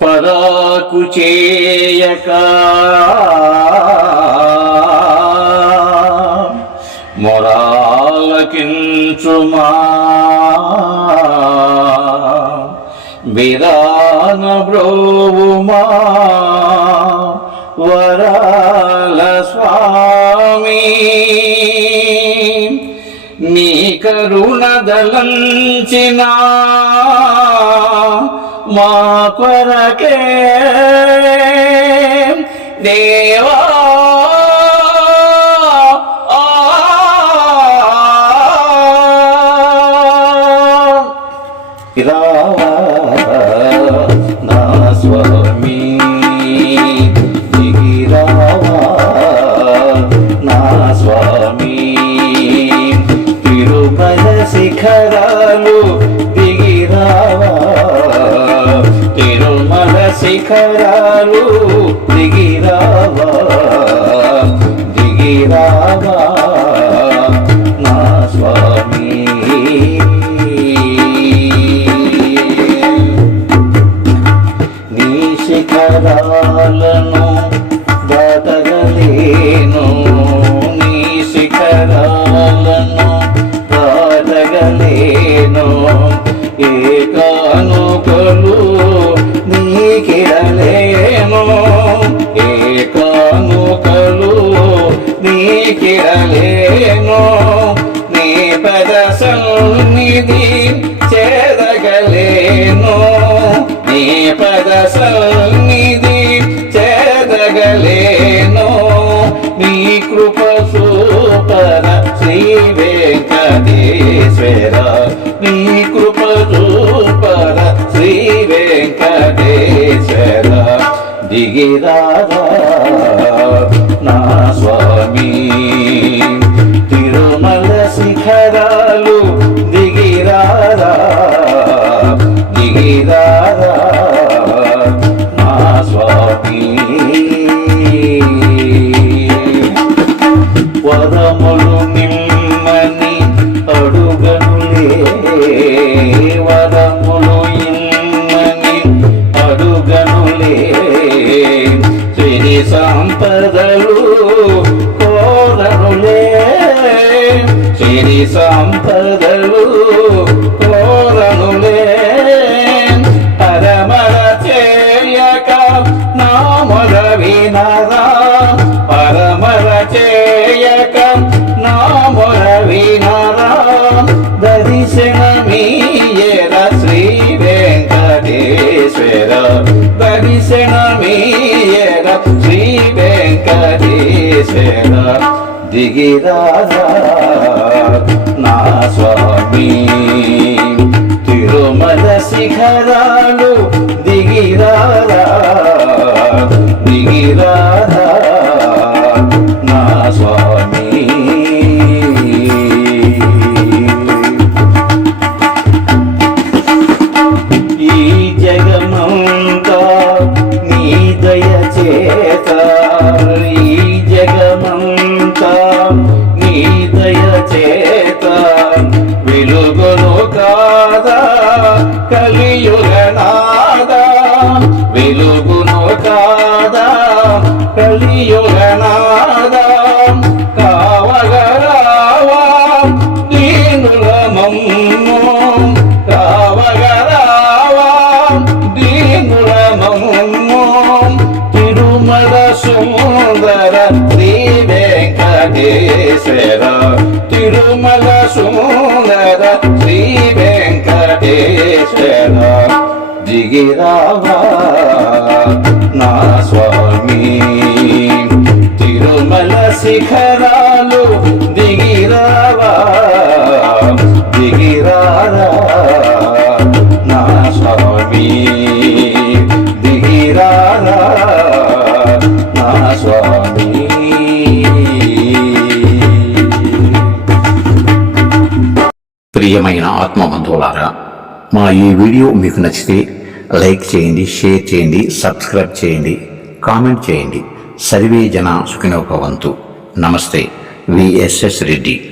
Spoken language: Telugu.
పరాకు చేయక మొరాలకించుమా విరాన బ్రోవుమా వరాల స్వామి నీ కరుణ దలంచిన మా కొరకే దేవా రావా నా స్వామి దిగి రావా నా స్వామి తిరుమల శిఖరాలు దిగి రావా తిరుమల శిఖరాలు దిగి రావా దిగి రావా నా స్వామి నీ శిఖరాలను దాటగలేను నీ శిఖరాలను దాటగలేను ఏ కానుకలు నీకిరలేను ఏ కానుకలు నీకిరలేను నీ పద సన్నిధి చేరగలేను నీ పద సన్నిధి చేరగలేను నీ కృప సూపర శ్రీ వెంకటేశ్వర నీ కృప సూపర శ్రీ వెంకటేశ్వర దిగిరారా నా స్వామి తిరుమల శిఖరాలు దిగిరారా దిగిరారా నా స్వామి వరములు నిమ్మని అడుగనులే వరములు ఇమ్మని అడుగనులే సిరి సంపదలు కోరనులే సిరి సంపదలు కోరనులే పరమర చేయక నామర వినరా పరమర చేయక నామర వినరా దర్శనమీయర శ్రీ వెంకటేశ్వర దర్శనమీయర శ్రీ వెంకటేశ్వర దిగిరారా నా స్వామి తిరుమల శిఖరాలు దిగిరారా దిగిరారా నా స్వామి ఈ జగమంతా నీ దయ చేత ఈ జగమంతా నీ దయ చేత వెలుగును కాదా కలియుగనాదా వెలుగును కాదా కలియుగనాదా కావగరావా దీనుల మమ్ము కావగరావా దీనుల మమ్ము తిరుమల సుందర శ్రీ వెంకటేశ్వర తిరుమల సుందర శ్రీ వెంకటేశ్వర దిగిరావా నా స్వామి తిరుమల శిఖరాలు దిగిరావా దిగిరారా నా స్వామి దిగిరారా నా స్వామి ప్రియమైన ఆత్మబంధువులారా మా ఈ వీడియో మీకు నచ్చితే లైక్ చేయండి, షేర్ చేయండి, సబ్స్క్రైబ్ చేయండి, కామెంట్ చేయండి. సర్వే జన సుఖినో భవంతు. నమస్తే. విఎస్ఎస్ రెడ్డి.